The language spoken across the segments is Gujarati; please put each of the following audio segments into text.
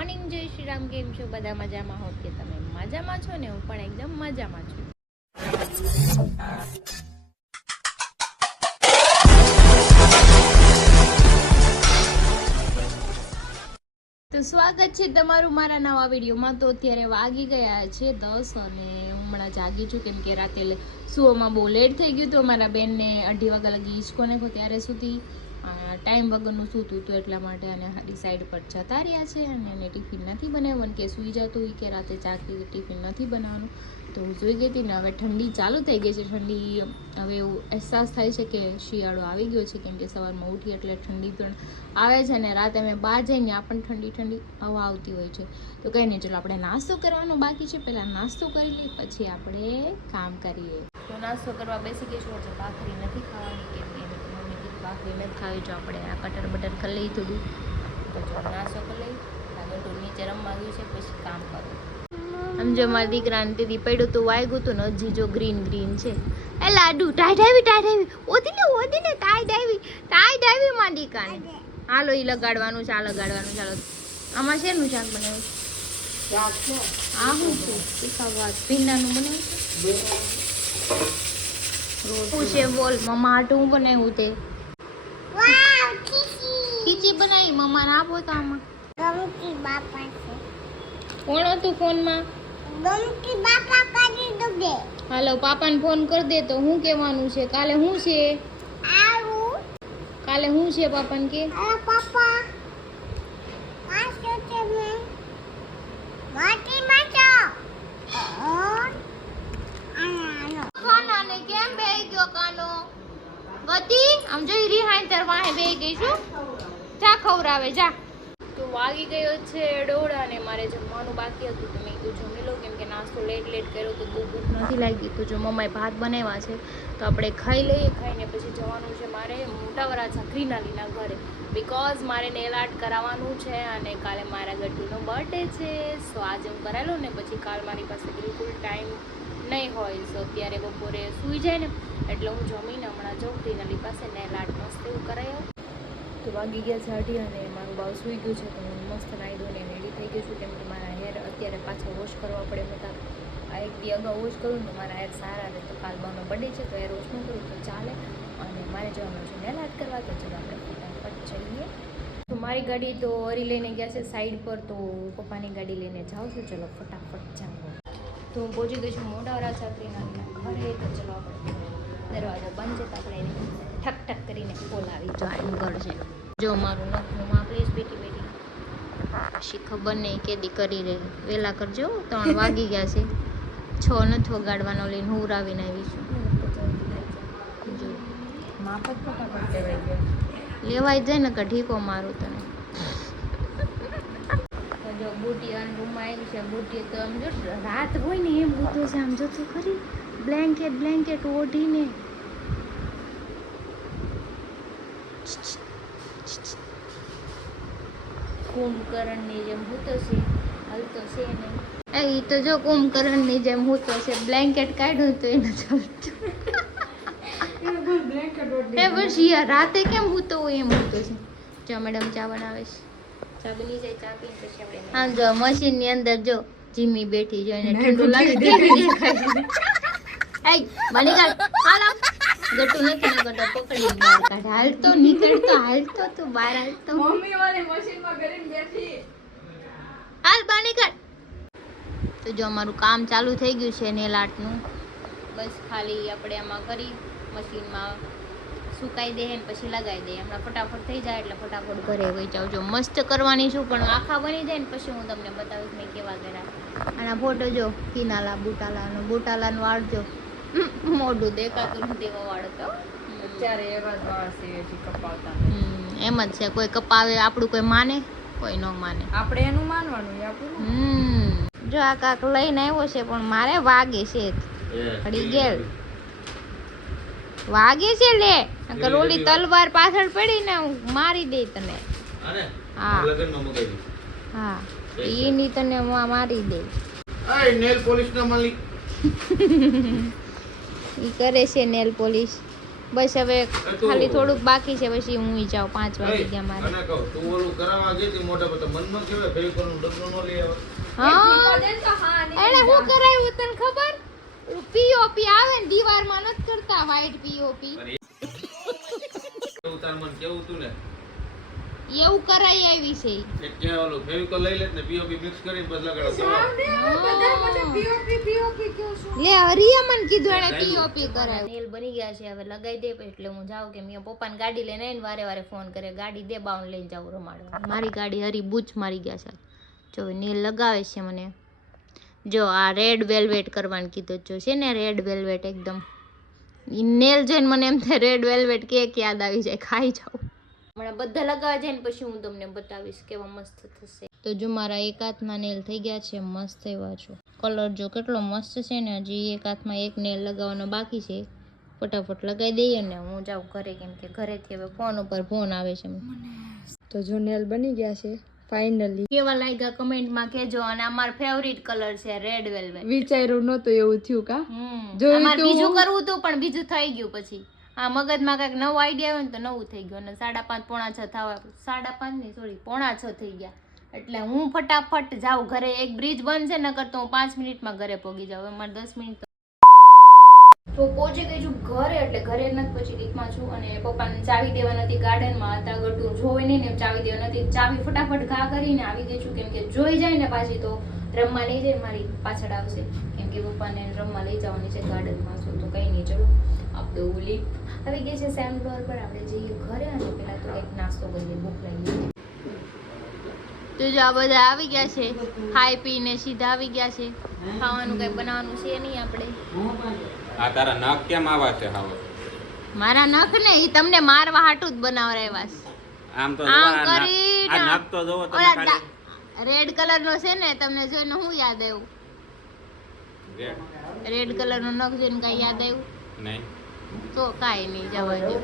મોર્નિંગ, જય શ્રી રામ. કેમ છો બધા? મજામાં હો કે તમે મજામાં છો ને? હું પણ એકદમ મજામાં છું. તો સ્વાગત છે તમારું મારા નવા વિડીયોમાં. તો અત્યારે વાગી ગયા છે 10 અને હું હમણાં જાગી છું કેમ કે રાતે સુવામાં બહુ લેટ થઈ ગયું. તો મારા બેનને 2:30 વાગ્યા લગી હિંચકો નાખ્યો ત્યારે સુધી ટાઈમ વગરનું સૂતું હતું એટલા માટે. અને હારી સાઈડ પર જતા રહ્યા છે અને એને ટિફિન નથી બનાવવાનું કે સૂઈ જતું હોય કે રાતે જાગતી ટિફિન નથી બનાવવાનું. તો હું સૂઈ ગઈ હતી ને હવે ઠંડી ચાલુ થઈ ગઈ છે. ઠંડી હવે એવું અહેસાસ થાય છે કે શિયાળો આવી ગયો છે કેમ કે સવારમાં ઉઠી એટલે ઠંડી પણ આવે છે અને રાતે અમે બહાર જઈને આપણને ઠંડી ઠંડી હવા આવતી હોય છે. તો કંઈ નહીં, ચલો આપણે નાસ્તો કરવાનો બાકી છે. પહેલાં નાસ્તો કરી લઈએ પછી આપણે કામ કરીએ. તો નાસ્તો કરવા બેસી ગઈ છું. હજુ ભાખરી નથી ખાવાની કેમ કે મમ્મી કીધું ભાખરી નથી ખાવી. જો આપણે આ કટર બટર કરી લઈએ થોડું. તો જો નાસ્તો કરી લઈએ. આગળ નીચે રમવા ગયું છે પછી કામ કરું. સમજો મારા દીકરાને તેથી પડ્યું તો વાગ્યું હતું ને હજી જો ગ્રીન ગ્રીન છે. એ લાડુ ટાઈટ આવી ઓદીને ટાઈટ આવી મારા દીકરાને. હાલો એ લગાડવાનું છે, આ લગાડવાનું. ચાલો આમાં શેનું શાક બનાવ્યું છે? આ શું છે? તીખા ભીંડાનું બનાવ્યું છે. છે બોલ મમ્મા હાટું હું બનાવ્યું તે ખીચી બનાવી. મમ્માને આપો તો આમાં કોણ હતું ફોનમાં? હાલો પાપાને ફોન કરી દે. તો હું કહેવાનું છે? કાલે શું છે? કાલે શું છે પાપાને કે? ખાનાને કેમ બેહી ગયો કાનો? ગતી આમ જોઈ રિહાઈ તર વાહે બેહી ગઈ છું. જા ખવરાવે જા. તો વાગી ગયો છે 1:30 અને મારે જમવાનું બાકી હતું. તો મેં કીધું જમી લો કેમ કે નાસ્તો લેટ કર્યો તો બહુ ભૂખ નથી લાગી. તો જો મમ્માએ ભાત બનાવ્યા છે તો આપણે ખાઈ લઈએ. ખાઈને પછી જવાનું છે મારે મોટા વરાછા ક્રિનાલીના ઘરે. બિકોઝ મારે નેલ આર્ટ કરાવવાનું છે અને કાલે મારા ગટ્ટુનો બર્થડે છે. સો આજે હું કરાવી લઉં ને પછી કાલ મારી પાસે બિલકુલ ટાઈમ નહીં હોય. સો અત્યારે બપોરે સૂઈ જાય ને એટલે હું જમીને હમણાં જાઉં ક્રિનાલી પાસે નેલ આર્ટ મસ્ત એવું કરાવ્યો. તો વાગી ગયા છે 8 અને મારું બાવ સૂઈ ગયું છે. તો હું મસ્ત નાહી ધોઈને રેડી થઈ ગઈ છું કેમ કે મારા હેર અત્યારે પાછા વોશ કરવા પડે. મોટા આ એક દી અગાઉ વોશ કરું તો મારા હેર સારા રહે. તો કાલ બાનો બર્થડે છે તો હેર વોશ ન કરું તો ચાલે. અને મારે જવાનું છે નેલ આર્ટ કરવા. તો ચલો આપણે ફટાફટ જઈએ. તો મારી ગાડી તો હરી લઈને ગયા છે સાઈડ પર. તો પપ્પાની ગાડી લઈને જાઉં છું. ચલો ફટાફટ જાઓ. તો હું પહોંચી ગઈ છું મોટા વરાછા ક્રિનાલીના ઘરે. તો ચલો આપણે દરવાજો બંધ છે તો આપણે એને ઠક ઠક કરીને બોલાવી. જો એનું ઘર છે. જો મારું નખનું માં પ્લીઝ બેટી પછી ખબર નહીં કેદી કરી રહે. વહેલા કરજો. 3 વાગી ગયા છે. 6 નથી વગાડવાનો લઈને હું ઉરાવીને આવી છું. જો લેવાય જાય ને કે ઢીકો મારું તને. જો બુટિયાના રૂમમાં આવી છે. બુટિયા તો આમ જો રાત હોય ને એમ ઊતો છે. આમ જોતું ખરી બ્લેન્કેટ ઓઢીને. કુંભકર્ણની જેમ હૂતો છે. હલતો છે નહીં. એ તો જો કુંભકર્ણની જેમ હૂતો છે. બ્લેન્કેટ કાઢ્યું તો એને ચાલતું. એ પછી રાતે કેમ હૂતો હોય એમ હૂતો છે. જો મેડમ ચા બનાવે છે. ચા બની જાય. ચા પીને પછી આપણે આમ જો મશીનની અંદર જો જીમી બેઠી જો એને ઠંડુ લાગે કેવી દેખાય. એ બની ગઈ. હાલો ગટુ નથી ને ગટો પકડી બહાર કાઢ. હાલતો નીકળતો હાલતો તું બહાર હાલતો. મમ્મી વાળી મશીનમાં કરીને બેઠી. હાલ બહાર નીકળ. તો જો અમારું કામ ચાલુ થઈ ગયું છે નેલ આર્ટનું. બસ ખાલી આપણે આમાં કરી મશીનમાં સુકાઈ દે ને પછી લગાવી દે. હમણાં ફટાફટ થઈ જાય એટલે ફટાફટ ઘરે વહી જાવ. જો મસ્ત કરવાની છું પણ આખા બની જાય ને પછી હું તમને બતાવીશ મેં કેવા કર્યા. આના ફોટો જો કિનાલા બુટાલાનું વાળ જો મોઢું દેખાતું નથી એવો વાળ હતો. અત્યારે એવા જ વાળ છે કપાવતા. એમ જ છે. કોઈ કપાવે આપણું કોઈ માને કોઈ ન માને. આપણે એનું માનવાનું આપણું. જો આ કાક લઈને આવ્યો છે પણ મારે વાગે છે. પડી ગયેલ વાગે છે લે. નકર ઓલી તલવાર પાછળ પડી ને મારી દે તને. હા હા એની તને મારી દે. ઈ કરે છે નેલ પોલિશ. બસ હવે ખાલી થોડુંક બાકી છે પછી હું જાઉં 5 વાગી ગયા મારે અને કહું તું ઓલું કરાવવા ગઈ હતી મોટા મોટા મન નો કહેવાય ફેવિકોલનું ડબ્બો નો લઈ આવે હા એને હું કરાવ્યું તને ખબર પીઓપી આવે ને દીવારમાં નથી કરતા વ્હાઈટ પીઓપી તાર મન કેવું તું ને એવું કરાઈ આવી છે એક કે ઓલું ફેવિકોલ લઈ લે ને પીઓપી મિક્સ કરીને બસ લગાડો લે હરિયમન કીધું એને પીઓપી કરાવ્યું નેલ બની ગયા છે હવે લગાઈ દે એટલે હું જાઉં કે મેં પપ્પાને ગાડી લઈને આવીને વારે વારે ફોન કરે ગાડી દે બાઉન લઈને જાઉં રમાડવા મારી ગાડી હરી બૂચ મારી ગયા છે જો નેલ લગાવે છે મને જો આ રેડ વેલ્વેટ કરવાનું કીધું જો છે ને રેડ વેલ્વેટ એકદમ નેલ જોઈને મને એમ થાય રેડ વેલ્વેટ કેક યાદ આવી જાય ખાઈ જાઉં હમણાં બધા લગાવવા જાય ને પછી હું તમને બતાવીશ કેવા મસ્ત થશે તો જો મારા એક હાથના નેલ થઈ ગયા છે મસ્ત એવા છો કલર જો કેટલો મસ્ત છે ને હજી એક હાથમાં એક નેલ લગાવવાનો બાકી છે ફટાફટ લગાવી દઈએ ને હું જાઉં ઘરે કેમ કે ઘરેથી હવે ફોન ઉપર ફોન આવે છે તો જો નેલ બની ગયા છે ફાઇનલી કેવા લાગ્યા કમેન્ટમાં કહેજો અને અમાર ફેવરિટ કલર છે રેડ વેલ્વેટ વિચાર્યું નહોતું એવું થયું કા અમાર બીજું કરવું હતું પણ બીજું થઈ ગયું પછી આ મગજમાં કઈક નવો આઈડિયા આવ્યો ને તો નવું થઈ ગયું અને 5:30 પોણા 6 થવા 5:30 નહીં સોરી પોણા 6 થઈ ગયા એટલે હું ફટાફટ જાઉં ઘરે એક બ્રિજ બંધ છે નકર તો હું 5 મિનિટમાં ઘરે પહોંચી જાઉં અમારે 10 મિનિટ તો પહોંચી ગઈ છું ઘરે એટલે ઘરે નથી પછી દીકમાં છું અને પપ્પાને ચાવી દેવા નથી ગાર્ડનમાં હતા ગટું જોઈ નહીં ને ચાવી દેવા નથી ચાવી ફટાફટ ઘા કરીને આવી ગઈ છું કેમ કે જોઈ જાય ને પાછી તો રમવા લઈ જાય મારી પાછળ આવશે કેમ કે પપ્પાને રમવા લઈ જવાની છે ગાર્ડનમાં તો કંઈ નહીં ચલો આપણે ઓલી આવી ગઈ છે સેમ ફ્લોર પર આપણે જઈએ ઘરે અને પેલા તો એક નાસ્તો કરીએ ભૂખ લાગી તો જો આ બધા આવી ગયા છે ખાઈ પીને સીધા આવી ગયા છે ખાવાનું કઈ બનાવવાનું છે નહીં આપણે આ તારા નખ કેમ આવા છે હાવ મારા નખ ને ઈ તમને મારવા હાટું જ બનાવરાવ્યા છે આમ તો આમ કરી આ નખ તો જોવો તમે ખાલી રેડ કલર નો છે ને તમને જોઈને હું યાદ આવ્યું રેડ કલર નો નખ જોઈને કઈ યાદ આવ્યું નહીં તો કાઈ નહીં જવા દે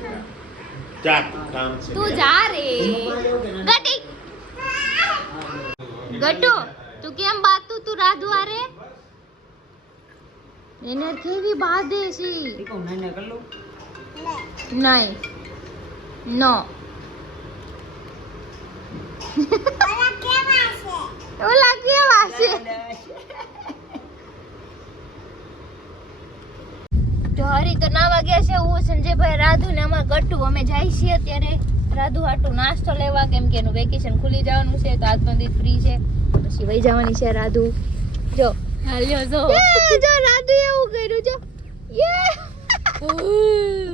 ચાલ કામ છે તું જા રે ગટી ગટુ તું કેમ બાતું તું રાધવારે એને કેવી બાધે છે નહીં નો ઓલા કેવા છે તો હરી તો નાવા ગયા છે હું સંજયભાઈ રાધુ ને અમાર ગટ્ટુ અમે જાય છીએ અત્યારે રાધુ હાટુ નાસ્તો લેવા કેમ કે એનું વેકેશન ખુલી જવાનું છે તો આજનો દિવસ ફ્રી છે પછી વહી જવાની છે રાધુ જો હાલ્યો જો જો રાધુ એવું કર્યું જો યે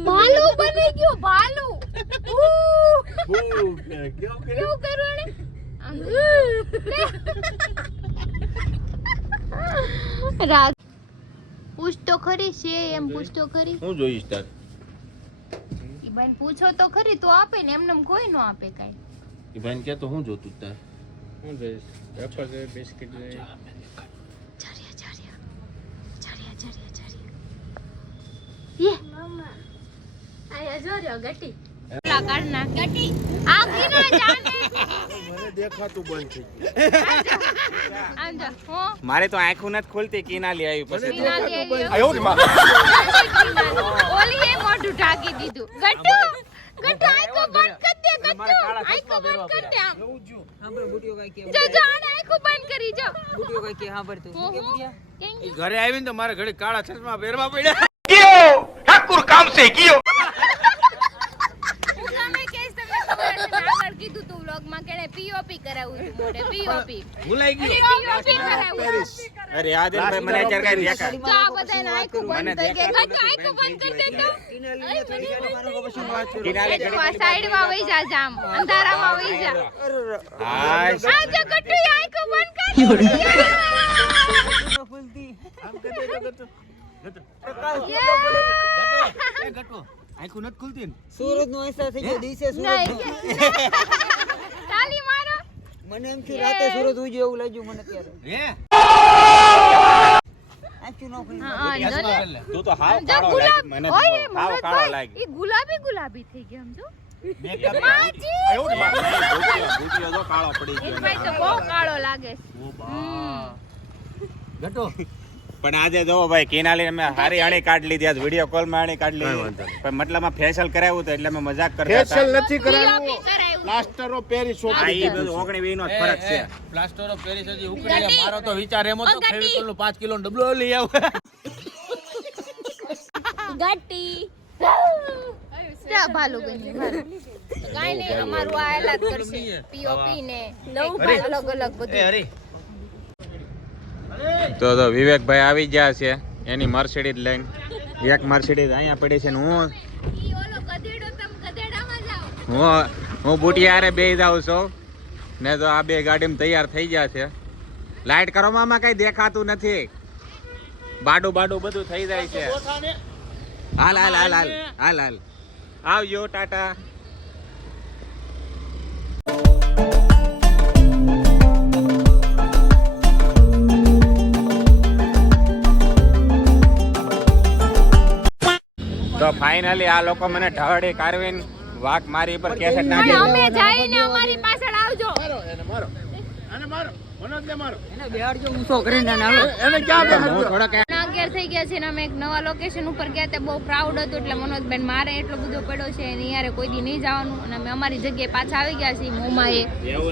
ભાલુ બની ગયો ભાલુ કેવું કર્યું ને રાત પૂછ તો ખરી છે એમ પૂછ તો ખરી હું જોઈશ તાર ઈ બેન પૂછો તો ખરી તો આપે ને એમને કોઈ નો આપે કાઈ ઈ ભાઈ કે તો હું જોતું તાર હું જોઈશ વેફર જોઈએ બિસ્કિટ જોઈએ યે મમ્મા આયા જો રહ્યો ગટી ઓલા કાઢના ગટી આખી ના જાને મને દેખાતું બંધ થઈ ગયું આંજો હો મારે તો આંખો નથી ખોલતી કિનાલી આવી પછી આયો ને માં ઓલી એ મોઢું ઢાંકી દીધું ગટુ ગટુ આંખો બંધ કર દે ગટુ આંખો બંધ કર દે આમ હાંભળ બુટીઓ કાઈ કે જો જો આને આંખો બંધ કરી જો બુટીઓ કાઈ કે હાંભળ તું કે બુટિયા ઈ ઘરે આવીને તો મારે ઘડી કાળા ચશ્મા પહેરવા પડ્યા ઠાકુર કામ સે કીયો હું તમે કેસ તમને ખબર છે આગળ કીધું તું વ્લોગમાં કેડે પીઓપી કરાવું છું મોઢે પીઓપી ભૂલાઈ ગયો પીઓપી કરાવું અરે આદિલભાઈ મને અત્યારે કઈ દેખા તો આ બધાને આંખો બંધ થઈ ગઈ ગટુ આંખો બંધ કર દે તો કિનાલી તો આ સાઈડમાં વઈ જા જામ અંધારામાં વઈ જા હાય આ જો ગટુ આંખો બંધ કર ફૂલતી આમ કરી દે તો ગટુ ગટુ આંખો નથી ખુલતી ને સૂરજ નો અસર થઈ ગયો દિવસે સૂરજ તાલી મારો મને એમ કે રાતે સૂરજ ઉગ્યો એવું લાગ્યું મને ત્યારે હે આંખી નો ખુલી હા તું તો હાવ જો કાળો લાગી મને તો ઓય હાવ કાળો લાગી ઈ ગુલાબી થઈ ગયા સમજો મેકઅપ માજી આયો ને માં બુટીઓ તો કાળો પડી એ ગયો ભાઈ તો બહુ કાળો લાગે ગટુ પણ આજે જોવો ભાઈ કિનાલી અમે હારી આણી કાઢ લીધી આજ વિડિયો કોલ માં આણી કાઢ લીધી પણ મતલબમાં ફેશિયલ કરાવ્યું તો એટલે અમે મજાક કરતા હતા નથી કરાવ્યું કરાયું પ્લાસ્ટરો પેરી આ શોધી ઈ બધું 19-20 નો જ ફરક છે પ્લાસ્ટરો પેરિસ હજી ઉકળી ગયા. મારો તો વિચાર એમ હતો ગટી. ફેવિકોલ નું 5 કિલો ડબલો લઈ આવ. ગટી જા ભાલુ બની ભાલુ કાઈ નહીં અમારું આ એલાદ કરશે પીઓપી ને અલગ અલગ બધું તો વિવેકભાઈ આવી ગયા છે એની મર્સિડીઝ લઈને એક મર્સિડીઝ અહીંયા પડી છે ને ઈ ઓલો ગધેડો તમ ગધેડામાં જાઓ હું બુટિયારે બેસી જાઉં છું ને તો આ બે ગાડીમાં તૈયાર થઈ ગયા છે લાઈટ કરો મામા કઈ દેખાતું નથી બાડું બધું થઈ જાય છે હાલ આવજો ટાટા તો ફાઇનલી આ લોકો મને ઢાળી કારવીને વાક મારી પર કેસેટ નાખી અમે જઈને અમારી પાછળ આવજો એને બેહાડજો ઊંચો કરીને નાલો એને ક્યાં બેહાડ્યો? હું થોડોક 11 થઈ ગયા છે ને અમે એક નવા લોકેશન ઉપર ગયા તે બહુ પ્રાઉડ હતું એટલે મનોજબેન મારે એટલો બધો પડ્યો છે એની યારે કોઈ દી નહીં જવાનું અને અમે અમારી જગ્યાએ પાછા આવી ગયા છીએ મોમાએ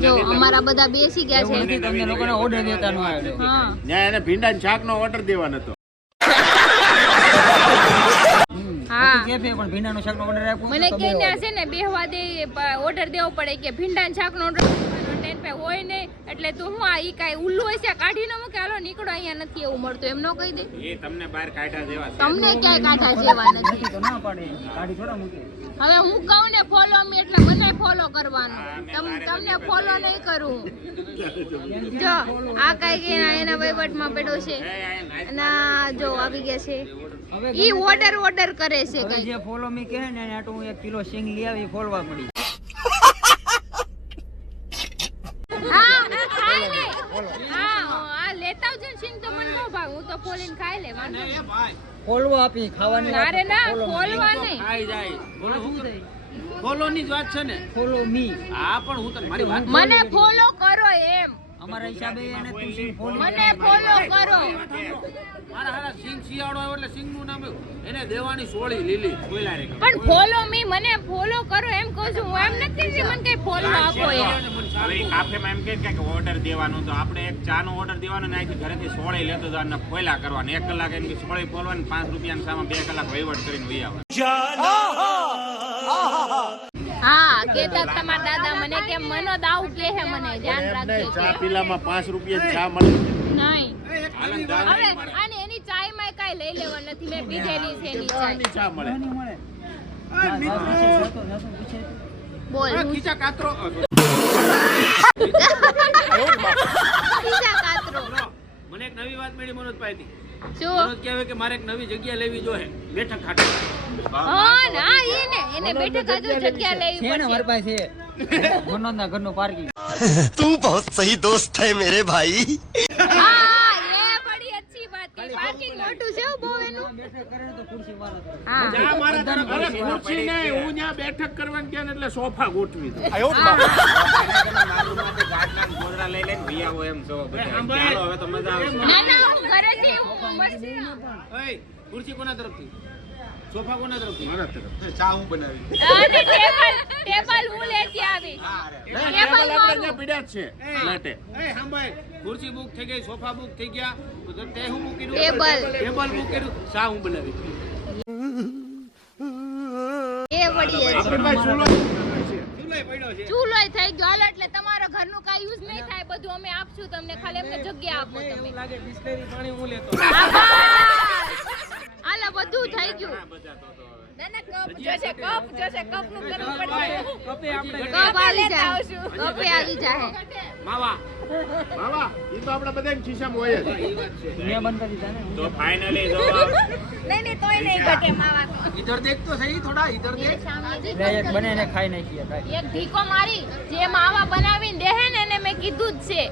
જો અમારા બધા બેસી ગયા છે તમને લોકોને ઓર્ડર દેતા ન આવ્યો હા ત્યાં એને ભીંડા શાકનો ઓર્ડર દેવાનો હતો. હા કેફે પણ ભીંડાનો શાકનો ઓર્ડર આપ્યો મને કે ત્યાં છે ને બેહવા દે ઓર્ડર દેવો પડે કે ભીંડા શાકનો ઓર્ડર હોય નહીં એટલે તું હું આ ઈ કાઈ ઉલ્લુ હશે કાઢી ન મૂકે હાલો નીકળો અહીંયા નથી એવું મળતું એમ ન કહી દે એ તમને બહાર કાઢ્યા જેવા છે તમને ક્યાંય કાઢા જેવા નથી તો ના પાડે ગાડી થોડા મૂકે હવે હું કહું ને ફોલો મી એટલે મને ફોલો કરવાનું તમને ફોલો નહીં કરું જો આ કઈ એના વહીવટમાં પડ્યો છે અને આ જો આવી ગયા છે ઈ ઓર્ડર કરે છે હવે કઈ જે ફોલો મી કહે ને એને આટલું 1 કિલો સિંગ લઈ આવી ફોલવા પડી હા ખાઈ લે હા આ લેતા આવજો ને સિંગ તો મને નો ભાવ હું તો ફોલીને ખાઈ લે વાંધો નહીં. ફોલવા આપી ખાવાની ના રે ના ફોલવા નહીં ખાઈ જાય. બોલો શું થાય? ફોલો ની જ વાત છે ને. ફોલો મી હા પણ હું તને મારી વાત મને ફોલો કરો એમ અમારા હિસાબે એને તું સિંગ ફોલી મને ફોલો કરો હારા સિંગ શિયાળો આવ્યો એટલે સિંગ નું નામ એવું. એને દેવાની સોળી લીલી બોલા રે. પણ ફોલો મી મને ફોલો કરો એમ કહું છું હું એમ નથી કે મને કઈ ફોલો આપો એમ હવે ઈ કાફેમાં એમ કે ઓર્ડર દેવાનો તો આપણે એક ચા નો ઓર્ડર દેવાનો ને અહીંથી ઘરેથી સોળે લેતો જવાનો ખોયલા કરવાનો 1 કલાક એમ કે સોળે ખોલવાની 5 રૂપિયાના સામે 2 કલાક વહીવટ કરીને વહી આવે હા કેતા તમારા દાદા મને કે મનો દાવ કે હે મને ધ્યાન રાખજો ચા પીલામાં 5 રૂપિયા ચા મળે. નહીં હવે અને એની ચાય માં કાઈ લઈ લેવા નથી મેં પીધેલી છે એની ચાય ની ચા મળે. બોલ ખીચા કાતરો બીજા કાતરો મને એક નવી વાત મળી મનોજભાઈ થી. શું મનોજ કહેવે કે મારે એક નવી જગ્યા લેવી જોઈએ બેઠક ખાટે. હા ના એને બેઠક આજુ જગ્યા લેવી છે ને મારી પડશે પાસે મનોજના ઘરનું પાર્કિંગ तू बहुत सही दोस्त है मेरे भाई હા એ બડી અચ્છી વાત કરી પાર્કિંગ મોટું છે બહુ એનું બેઠક કરે ને તો ખુરશી મારે હા ચા મારા તરફ. અરે ખુરશી નહીં, હું ત્યાં બેઠક કરવાની કહે ને એટલે સોફા ગોઠવી દઉં. ગોદરા લઈ લઈને વહી આવો એમ છો બધા. ચાલો હવે તો મજા આવશે ના ના હું ઘરેથી હું મસ્તી ઓય ખુરશી કોના તરફથી? સોફા કોના તરફથી? અને ટેબલ હું લેતી આવી ટેબલ આપણે ત્યાં પીડ્યા જ છે ફ્લેટે. એ સાંભળ ખુરશી બુક થઈ ગઈ સોફા બુક થઈ ગયા તો તે હું મૂકી દઉં ટેબલ. ટેબલ બુક કર્યું ચા હું બનાવી એ બડી અચ્છી આપણે ભાઈ ચૂલો ચૂલાય પડ્યો છે ચૂલોય થઈ ગયો હાલ એટલે તમારા ઘરનું કાઈ યુઝ નહીં થાય બધું અમે આપશું તમને ખાલી અમને જગ્યા આપો તમે લાગે બિસ્લેરી પાણી હું લેતો હાલ બધું થઈ ગયું ના કપ જોશે કપ નું કરવું પડશે કપે આપણે કપ આવી જાય કપે આવી જાય માવા બાબા ઈ તો આપણે બધાને ખિસ્સામાં હોય જ. મેં બંધ કરી દીધા ને તો ફાઇનલી જો નહીં તોય નહીં ઘટે માવા इधर देख तो सही थोड़ा इधर देख એટલે એક બને ને ખાઈ નાખીએ કાંઈ. એક ઢીકો મારી જે માવા બનાવીને દેહે ને એને મેં કીધું જ છે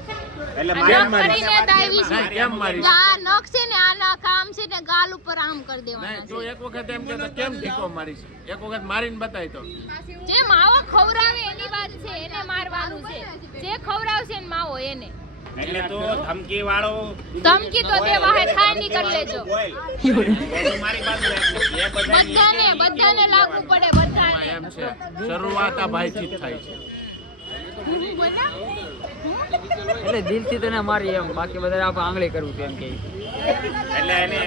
એટલે આ મારે નખ કરીને જ આવી છે કેમ મારી? આ નખ છે ને આ કામ છે ને ગાલ ઉપર આમ કરી નહીં, દેવાના તું એક વખત એમ કહેતો કેમ ઢીકો મારીશ? એક વખત મારીને બતાય તો. જે માવો ખવરાવે એની વાત છે એને મારવાનું છે જે ખવરાવશે ને માવો એને એટલે તો ધમકી વાળો ધમકી તો દેવા હે થાય નહીં કરી લેજો. મારી બાજુ બધાને લાગુ પડે બધાને. એમ છે શરૂઆત આ ભાઈથી જ થાય છે. એટલે દિલથી તને મારી એમ, બાકી બધા આપણે આંગળી કરવું છે એમ કે. એટલે એને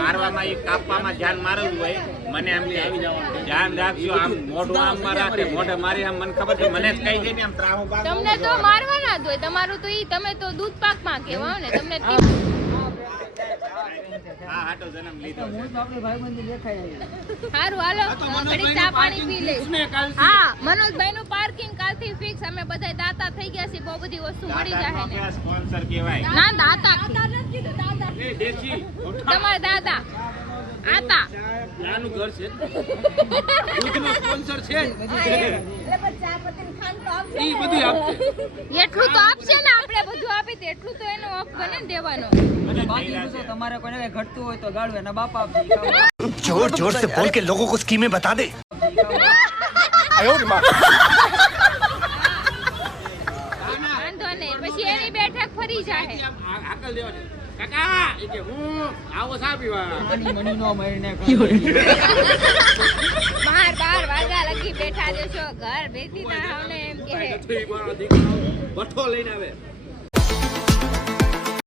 મારવામાં ઈ કાપવામાં ધ્યાન મારવું હોય. મને એમ કે ધ્યાન રાખજો, આમ મોઢું આમ રાખે, મોઢે મારી આમ મને ખબર છે, મને જ કહી દે ને આમ ત્રાહું બાહું. તમને તો મારવાના જ હોય. તમારું તો ઈ તમે તો દૂધ પાકમાં કહેવાઓ ને. તમને હા હાટો જન્મ લીધો છે. આપણે ભાઈબંધી દેખાય નહીં. સારું હાલો ઘડી ચા પાણી પી લે. હા મનોજભાઈ નું પાર્કિંગ કાલથી ફિક્સ. અમે બધા દાતા થઈ ગયા છીએ. બહુ બધી વસ્તુ મળી જાય ને. સ્પોન્સર કહેવાય. ના દાતા એ દેશી તમારા દાદા આતા નાનું ઘર છે દૂધનો સ્પોન્સર છે ઈ બધું આપશે. એટલું તો આપશે ને. આપણે બધું આપી તો એટલું તો એનો હક બને ને દેવાનો. અને બાકી બધું તમારે કોઈને કઈ ઘટતું હોય તો ગાળું એના બાપા આપશે. जोर जोर से बोल के लोगों को स्कीमें बता दे। વાંધો નહીં. પછી એની બેઠક ફરી જાય. આમ હાકલ દેવાની કાકા એ કે હું આવો સા પીવા આની મણી નો મરીને 12 વાગ્યા લગી બેઠા રહેશો. ઘર બેસી ના આવને એમ કે ભઠ્ઠો લઈને આવે